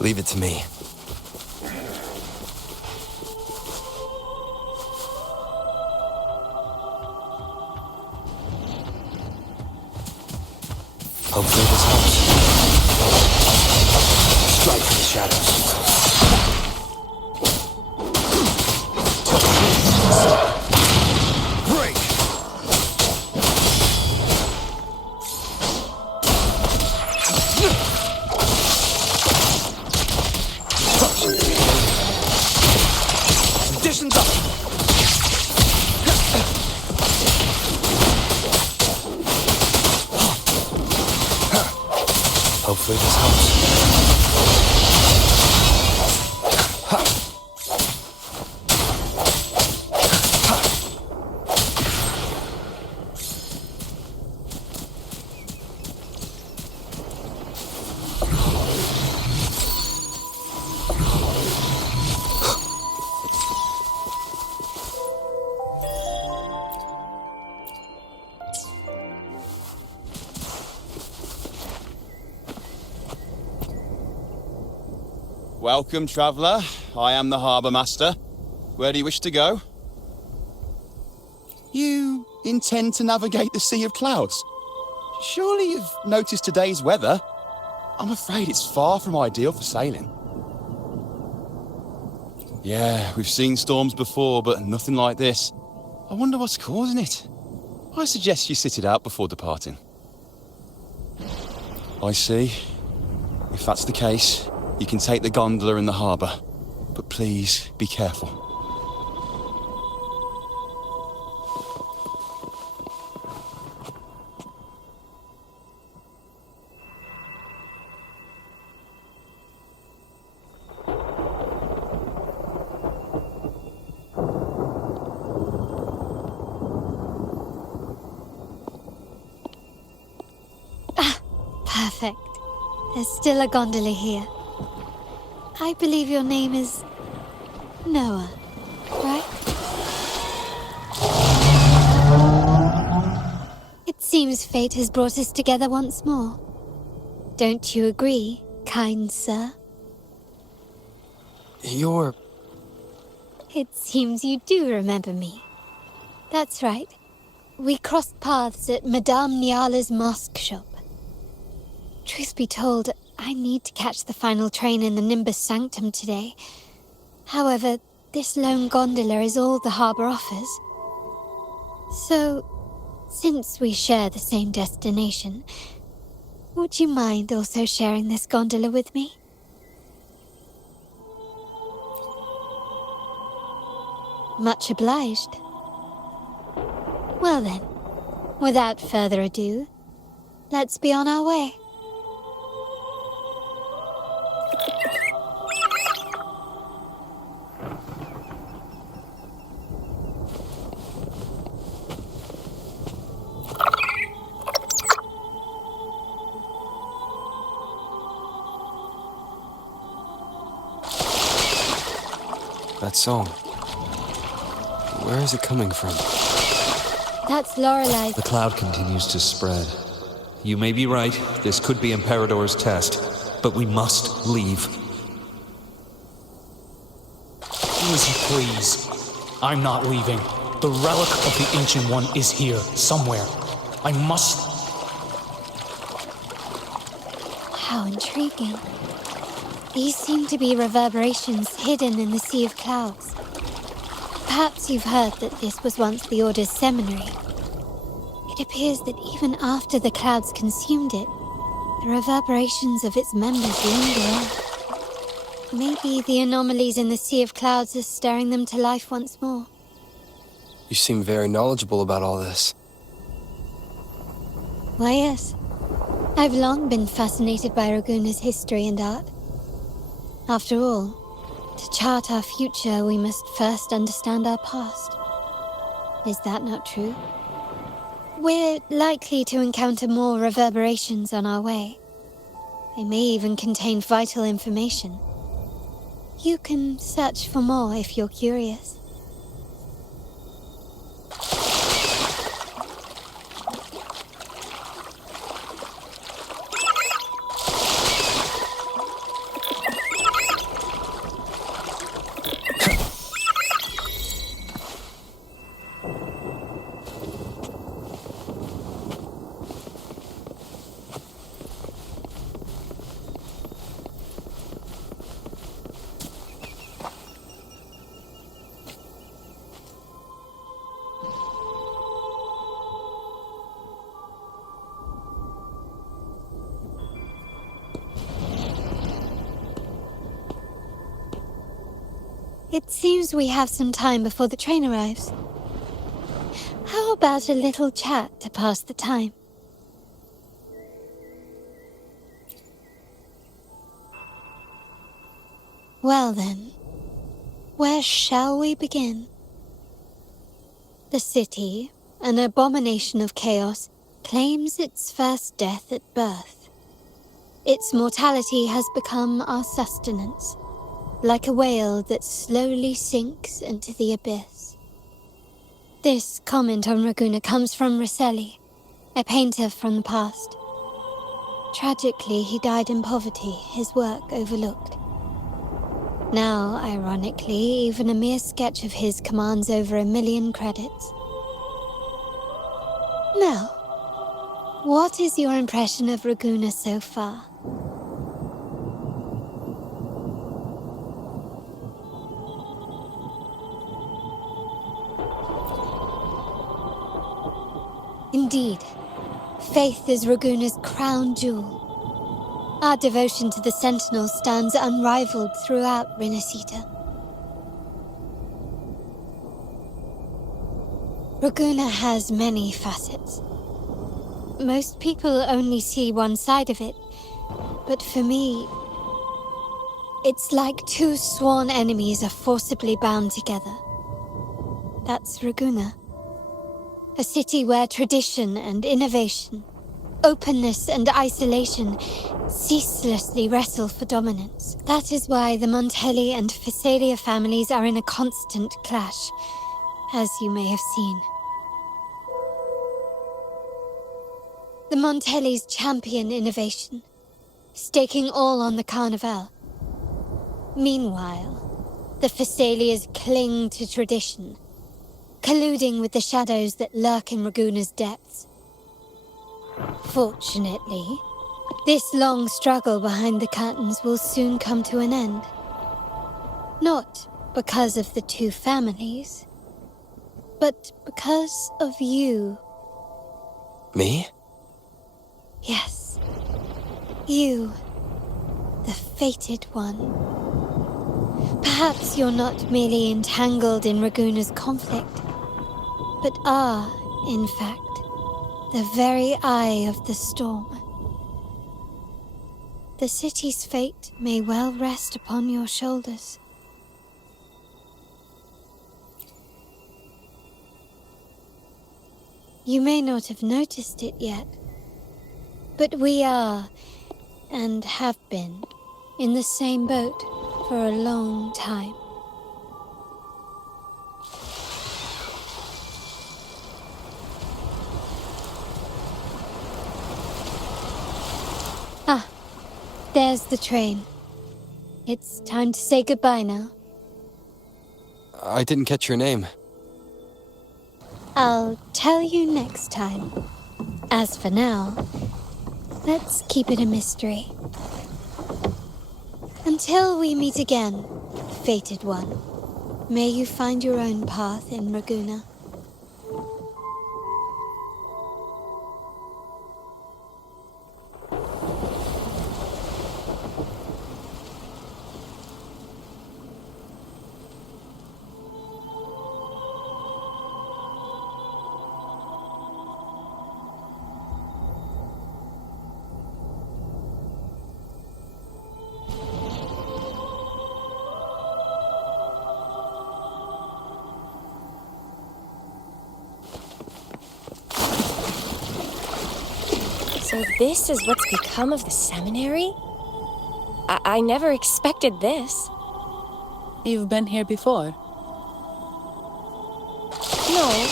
Leave it to me. Hopefully this helps. Strike from the shadows. Break! Conditions up! Hopefully this helps. Welcome, traveller. I am the Harbour Master. Where do you wish to go? You intend to navigate the Sea of Clouds? Surely you've noticed today's weather? I'm afraid it's far from ideal for sailing. Yeah, we've seen storms before, but nothing like this. I wonder what's causing it. I suggest you sit it out before departing. I see. If that's the case, you can take the gondola in the harbour, but please be careful. Perfect. There's still a gondola here. I believe your name is Noah, right? It seems fate has brought us together once more. Don't you agree, kind sir? You're... It seems you do remember me. That's right. We crossed paths at Madame Niala's mosque shop. Truth be told, I need to catch the final train in the Nimbus Sanctum today. However, this lone gondola is all the harbour offers. So, since we share the same destination, would you mind also sharing this gondola with me? Much obliged. Well then, without further ado, let's be on our way. That song. Where is it coming from? That's Lorelei. The cloud continues to spread. You may be right, this could be Imperador's test, but we must leave. Easy, please. I'm not leaving. The relic of the Ancient One is here, somewhere. I must... How intriguing. These seem to be reverberations hidden in the Sea of Clouds. Perhaps you've heard that this was once the Order's seminary. It appears that even after the clouds consumed it, the reverberations of its members linger on. Maybe the anomalies in the Sea of Clouds are stirring them to life once more. You seem very knowledgeable about all this. Why, yes. I've long been fascinated by Raguna's history and art. After all, to chart our future, we must first understand our past. Is that not true? We're likely to encounter more reverberations on our way. They may even contain vital information. You can search for more if you're curious. It seems we have some time before the train arrives. How about a little chat to pass the time? Well then, where shall we begin? The city, an abomination of chaos, claims its first death at birth. Its mortality has become our sustenance, like a whale that slowly sinks into the abyss. This comment on Raguna comes from Rosselli, a painter from the past. Tragically, he died in poverty, his work overlooked. Now, ironically, even a mere sketch of his commands over 1 million credits. Now, what is your impression of Raguna so far? Indeed, faith is Raguna's crown jewel. Our devotion to the Sentinel stands unrivaled throughout Renacita. Raguna has many facets. Most people only see one side of it, but for me, it's like two sworn enemies are forcibly bound together. That's Raguna. A city where tradition and innovation, openness and isolation ceaselessly wrestle for dominance. That is why the Montelli and Phasalia families are in a constant clash, as you may have seen. The Montellis champion innovation, staking all on the Carnival. Meanwhile, the Phasalias cling to tradition, colluding with the shadows that lurk in Raguna's depths. Fortunately, this long struggle behind the curtains will soon come to an end. Not because of the two families, but because of you. Me? Yes, you, the fated one. Perhaps you're not merely entangled in Raguna's conflict, but are, in fact, the very eye of the storm. The city's fate may well rest upon your shoulders. You may not have noticed it yet, but we are, and have been, in the same boat for a long time. Ah, there's the train. It's time to say goodbye now. I didn't catch your name. I'll tell you next time. As for now, let's keep it a mystery. Until we meet again, fated one, may you find your own path in Raguna. So this is what's become of the seminary? I never expected this. You've been here before? No,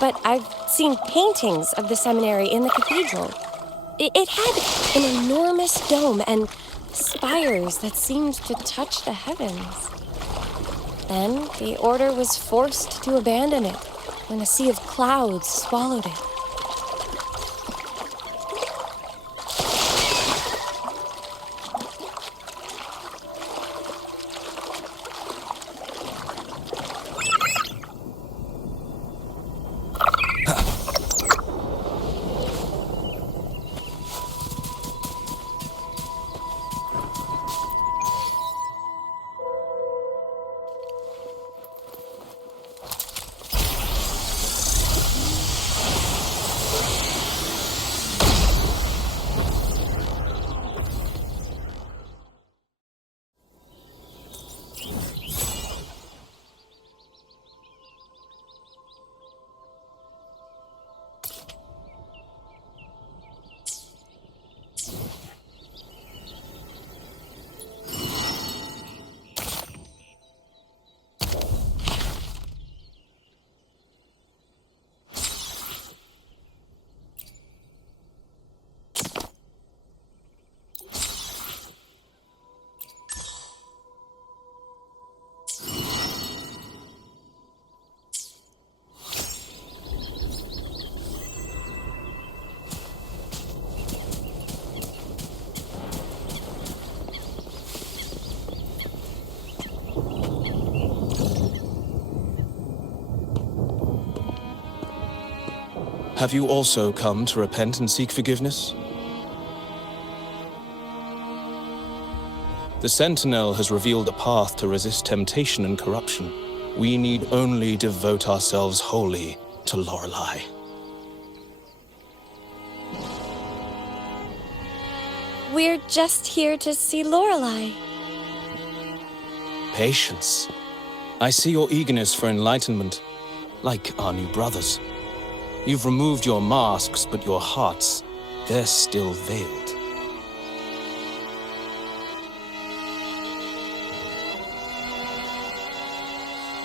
but I've seen paintings of the seminary in the cathedral. It had an enormous dome and spires that seemed to touch the heavens. Then the order was forced to abandon it, when a sea of clouds swallowed it. Have you also come to repent and seek forgiveness? The Sentinel has revealed a path to resist temptation and corruption. We need only devote ourselves wholly to Lorelei. We're just here to see Lorelei. Patience. I see your eagerness for enlightenment, like our new brothers. You've removed your masks, but your hearts, they're still veiled.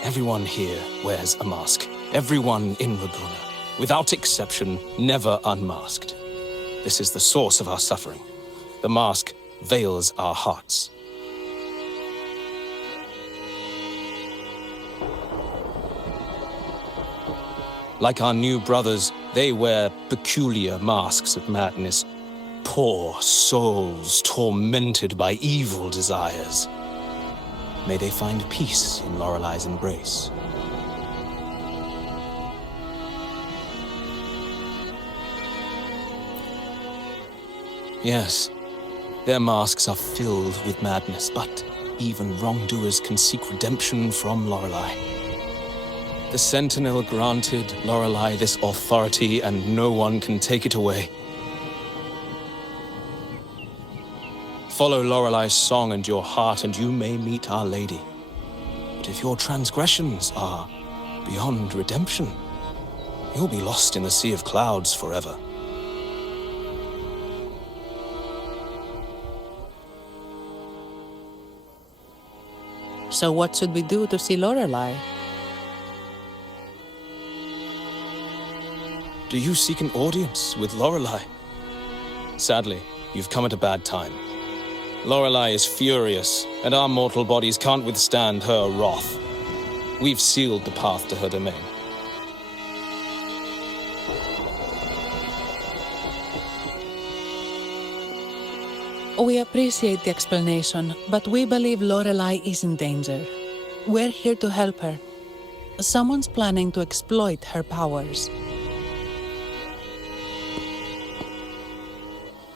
Everyone here wears a mask. Everyone in Laguna, without exception, never unmasked. This is the source of our suffering. The mask veils our hearts. Like our new brothers, they wear peculiar masks of madness. Poor souls tormented by evil desires. May they find peace in Lorelei's embrace. Yes, their masks are filled with madness, but even wrongdoers can seek redemption from Lorelei. The Sentinel granted Lorelei this authority, and no one can take it away. Follow Lorelei's song and your heart, and you may meet Our Lady. But if your transgressions are beyond redemption, you'll be lost in the sea of clouds forever. So what should we do to see Lorelei? Do you seek an audience with Lorelei? Sadly, you've come at a bad time. Lorelei is furious, and our mortal bodies can't withstand her wrath. We've sealed the path to her domain. We appreciate the explanation, but we believe Lorelei is in danger. We're here to help her. Someone's planning to exploit her powers.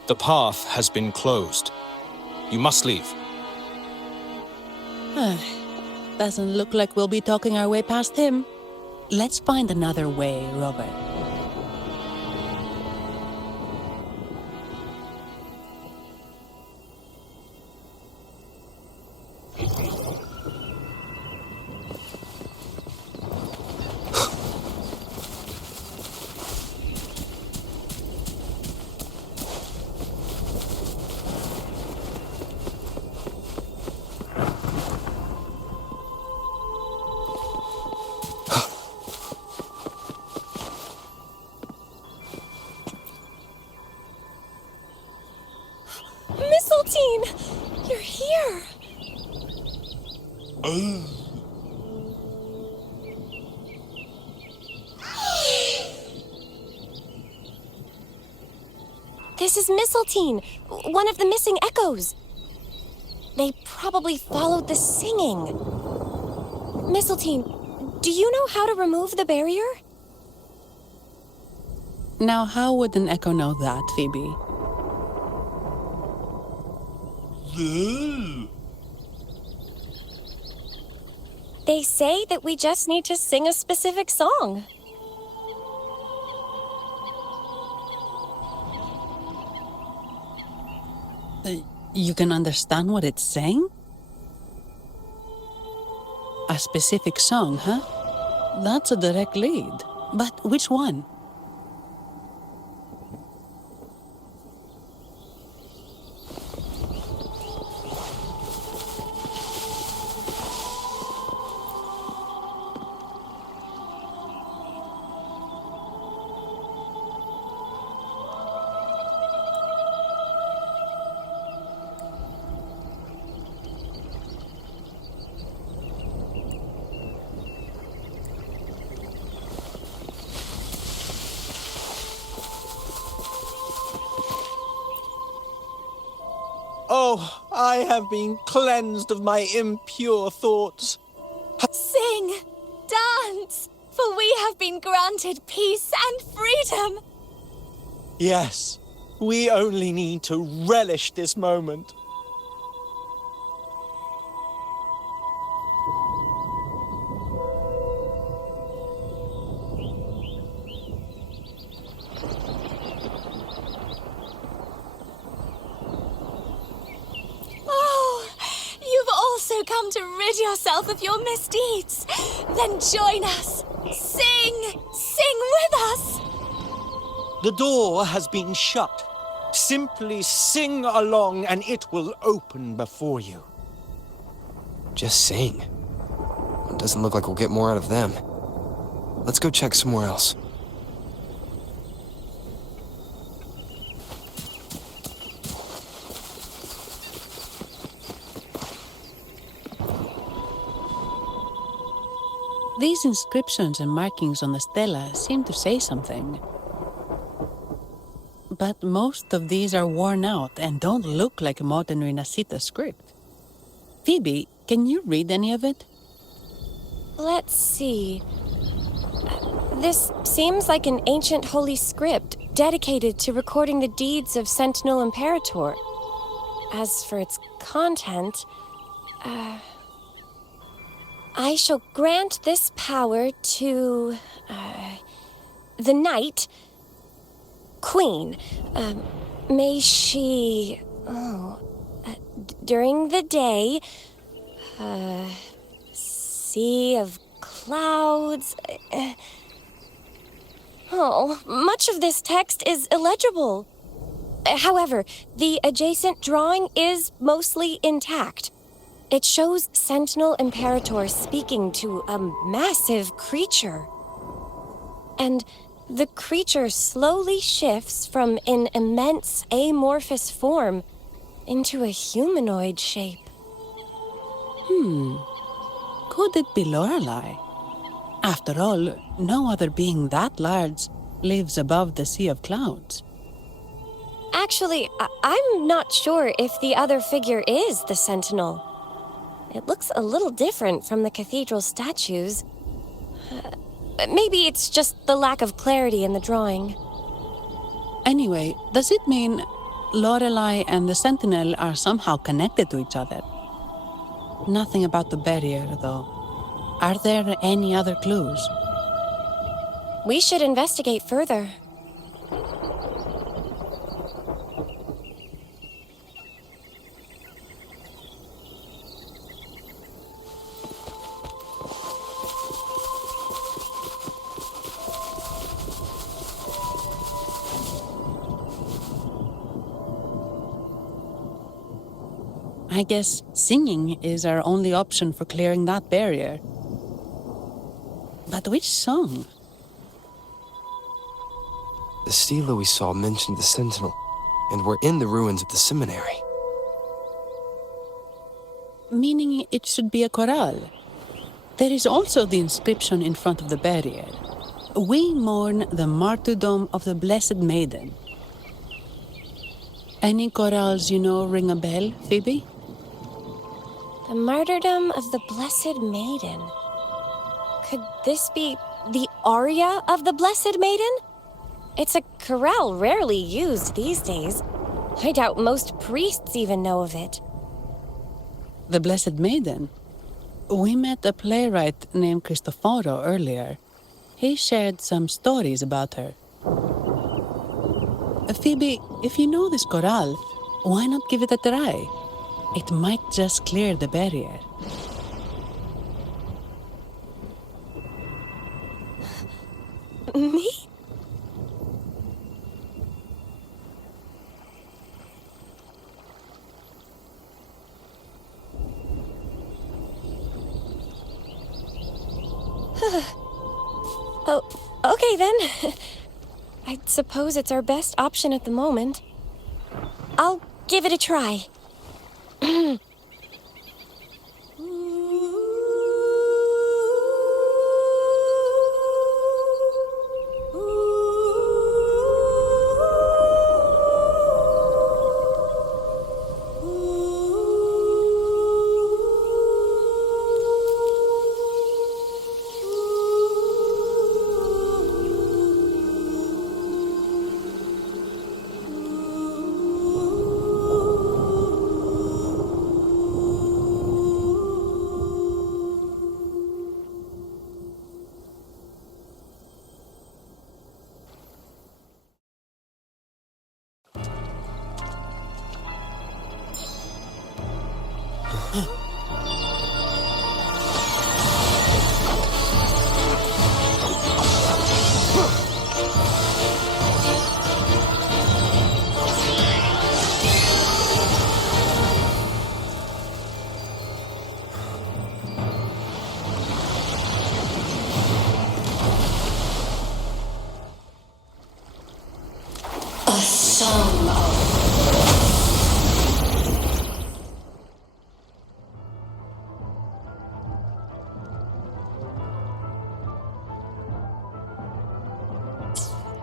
The path has been closed. You must leave. Doesn't look like we'll be talking our way past him. Let's find another way, Robert. You're here! This is Mistletoe, one of the missing echoes. They probably followed the singing. Mistletoe, do you know how to remove the barrier? Now, how would an echo know that, Phoebe? They say that we just need to sing a specific song. You can understand what it's saying? A specific song, huh? That's a direct lead. But which one? Oh, I have been cleansed of my impure thoughts. Sing! Dance! For we have been granted peace and freedom! Yes, we only need to relish this moment. Come to rid yourself of your misdeeds. Then join us. Sing! Sing with us! The door has been shut. Simply sing along and it will open before you. Just sing. It doesn't look like we'll get more out of them. Let's go check somewhere else. These inscriptions and markings on the stela seem to say something. But most of these are worn out and don't look like modern Renacita script. Phoebe, can you read any of it? Let's see. This seems like an ancient holy script dedicated to recording the deeds of Sentinel Imperator. As for its content, I shall grant this power to, the Knight, Queen. May she, during the day, sea of clouds, much of this text is illegible. However, the adjacent drawing is mostly intact. It shows Sentinel Imperator speaking to a massive creature. And the creature slowly shifts from an immense amorphous form into a humanoid shape. Could it be Lorelei? After all, no other being that large lives above the sea of clouds. Actually, I'm not sure if the other figure is the Sentinel. It looks a little different from the cathedral statues. Maybe it's just the lack of clarity in the drawing. Anyway, does it mean Lorelei and the Sentinel are somehow connected to each other? Nothing about the barrier, though. Are there any other clues? We should investigate further. I guess singing is our only option for clearing that barrier. But which song? The stela we saw mentioned the Sentinel, and we're in the ruins of the seminary. Meaning it should be a chorale. There is also the inscription in front of the barrier. We mourn the martyrdom of the Blessed Maiden. Any chorales you know ring a bell, Phoebe? The martyrdom of the Blessed Maiden. Could this be the aria of the Blessed Maiden? It's a chorale rarely used these days. I doubt most priests even know of it. The Blessed Maiden? We met a playwright named Cristoforo earlier. He shared some stories about her. Phoebe, if you know this chorale, why not give it a try? It might just clear the barrier. Me? Oh, okay then. I suppose it's our best option at the moment. I'll give it a try.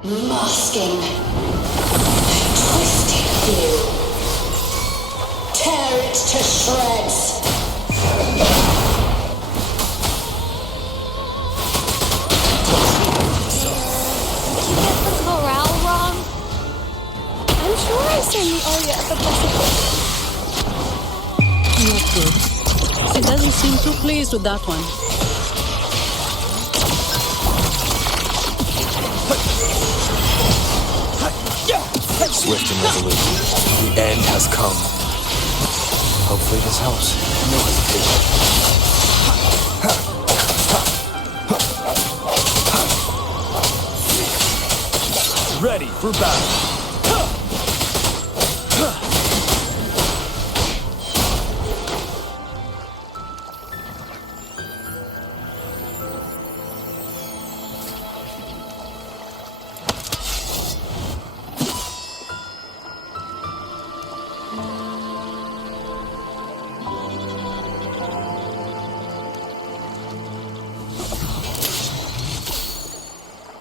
Masking. Twisted view. Tear it to shreds. Did you get the chorale wrong? I'm sure I sang the aria of the Blessed Not good. She doesn't seem too pleased with that one. Swift and resolute. The end has come. Hopefully this helps. No hesitation. Ready for battle.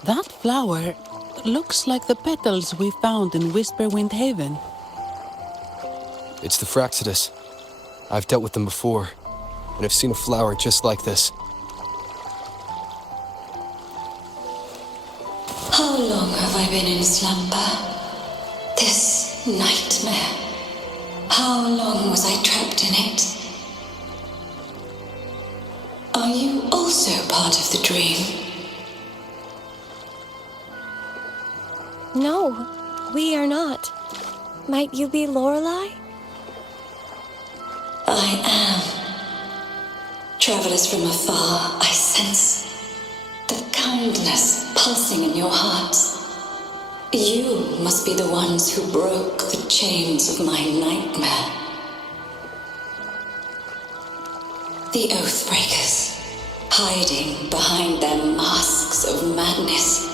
That flower looks like the petals we found in Whisperwind Haven. It's the Fraxidus. I've dealt with them before, and I've seen a flower just like this. How long have I been in slumber? This nightmare. How long was I trapped in it? Are you also part of the dream? No, we are not. Might you be Lorelei? I am. Travelers from afar, I sense the kindness pulsing in your hearts. You must be the ones who broke the chains of my nightmare. The Oathbreakers, hiding behind their masks of madness.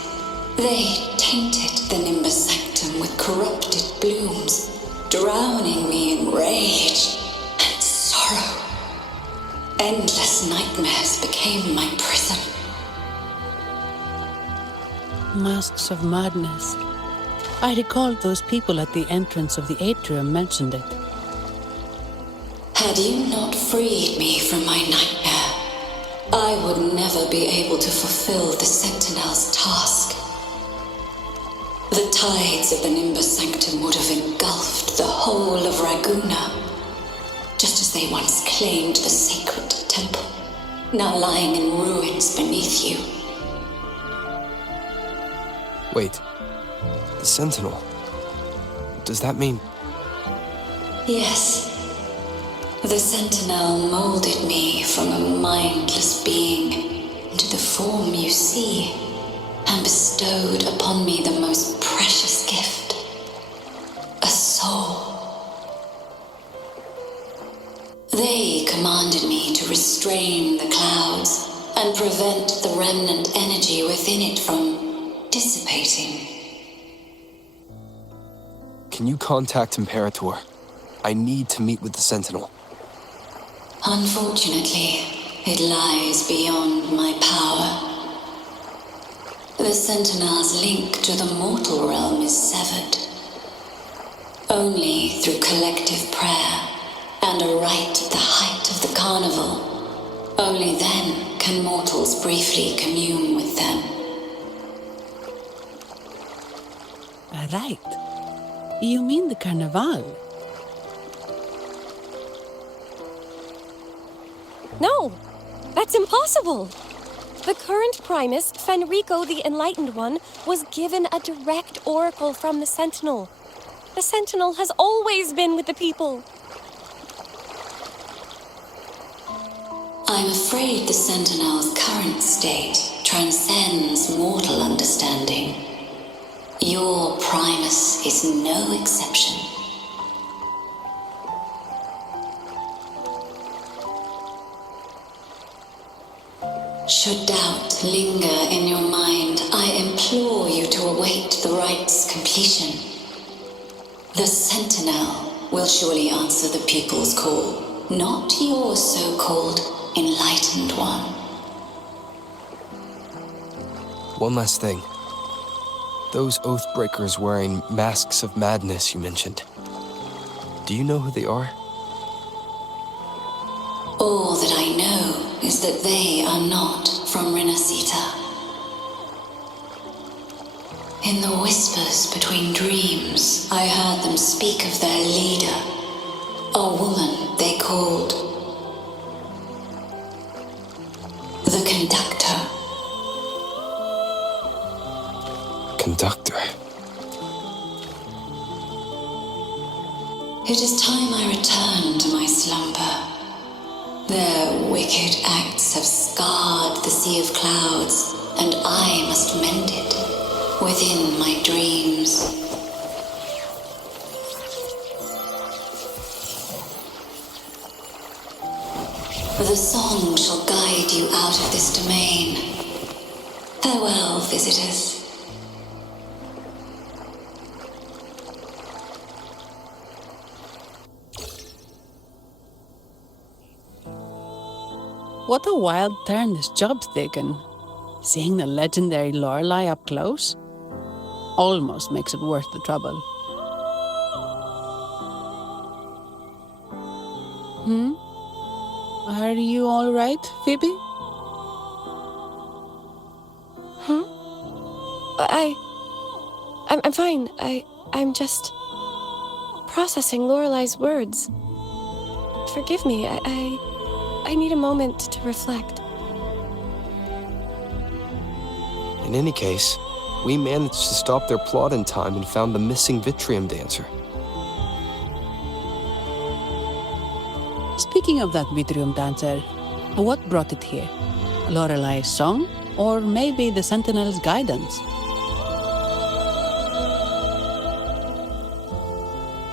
They tainted the Nimbus Sanctum with corrupted blooms, drowning me in rage and sorrow. Endless nightmares became my prison. Masks of madness. I recall those people at the entrance of the atrium mentioned it. Had you not freed me from my nightmare, I would never be able to fulfill the Sentinel's task. The tides of the Nimbus Sanctum would have engulfed the whole of Raguna, just as they once claimed the sacred temple, now lying in ruins beneath you. Wait. The Sentinel. Does that mean... Yes. The Sentinel molded me from a mindless being into the form you see, and bestowed upon me the most precious gift, a soul. They commanded me to restrain the clouds and prevent the remnant energy within it from dissipating. Can you contact Imperator? I need to meet with the Sentinel. Unfortunately, it lies beyond my power. The Sentinel's link to the mortal realm is severed. Only through collective prayer and a rite at the height of the carnival, only then can mortals briefly commune with them. Right. You mean the carnival? No, that's impossible. The current Primus, Fenrico the Enlightened One, was given a direct oracle from the Sentinel. The Sentinel has always been with the people. I'm afraid the Sentinel's current state transcends mortal understanding. Your Primus is no exception. Should doubt linger in your mind, I implore you to await the rite's completion. The Sentinel will surely answer the people's call, not your so-called Enlightened One. One last thing. Those Oathbreakers wearing masks of madness you mentioned. Do you know who they are? All that I know is that they are not from Renacita. In the whispers between dreams, I heard them speak of their leader, a woman they called the Conductor. Conductor. It is time I return to my slumber. Their wicked acts have scarred the sea of clouds, and I must mend it within my dreams. The song shall guide you out of this domain. Farewell, visitors. What a wild turn this job's taken. Seeing the legendary Lorelei up close almost makes it worth the trouble. Are you all right, Phoebe? I'm fine. I'm just processing Lorelei's words. Forgive me. I need a moment to reflect. In any case, we managed to stop their plot in time and found the missing Vitrium dancer. Speaking of that Vitrium dancer, what brought it here? Lorelei's song? Or maybe the Sentinel's guidance?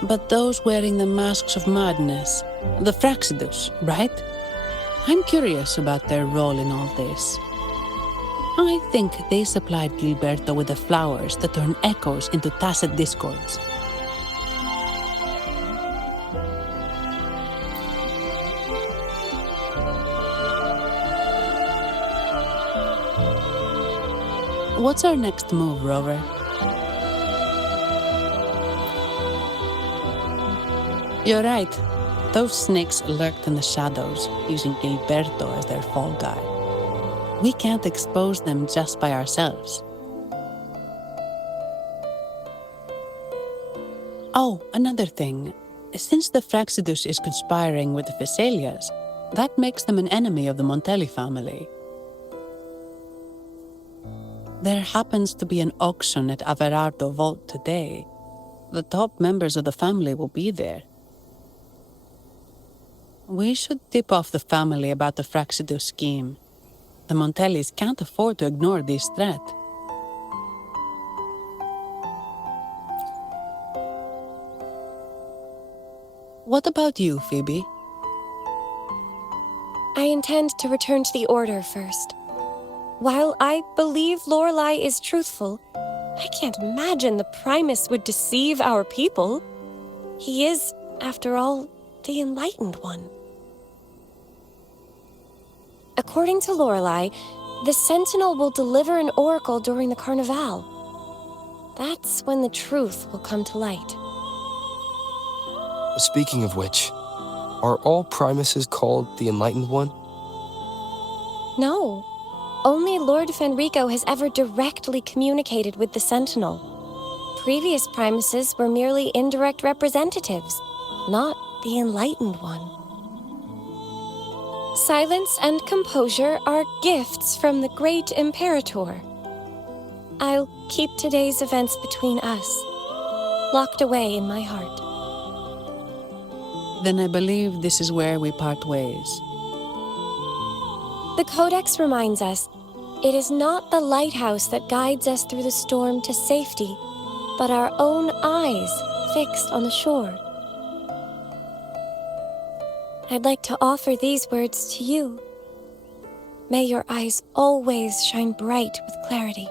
But those wearing the masks of madness, the Fraxidus, right? I'm curious about their role in all this. I think they supplied Gilberto with the flowers that turn echoes into tacit discords. What's our next move, Rover? You're right. Those snakes lurked in the shadows, using Gilberto as their fall guy. We can't expose them just by ourselves. Oh, another thing. Since the Fraxidus is conspiring with the Physaelias, that makes them an enemy of the Montelli family. There happens to be an auction at Averardo Vault today. The top members of the family will be there. We should tip off the family about the Fraxidus scheme. The Montellis can't afford to ignore this threat. What about you, Phoebe? I intend to return to the Order first. While I believe Lorelei is truthful, I can't imagine the Primus would deceive our people. He is, after all, the Enlightened One. According to Lorelei, the Sentinel will deliver an oracle during the Carnival. That's when the truth will come to light. Speaking of which, are all Primuses called the Enlightened One? No. Only Lord Fenrico has ever directly communicated with the Sentinel. Previous Primuses were merely indirect representatives, not the Enlightened One. Silence and composure are gifts from the great Imperator. I'll keep today's events between us, locked away in my heart. Then I believe this is where we part ways. The Codex reminds us, it is not the lighthouse that guides us through the storm to safety, but our own eyes fixed on the shore. I'd like to offer these words to you. May your eyes always shine bright with clarity.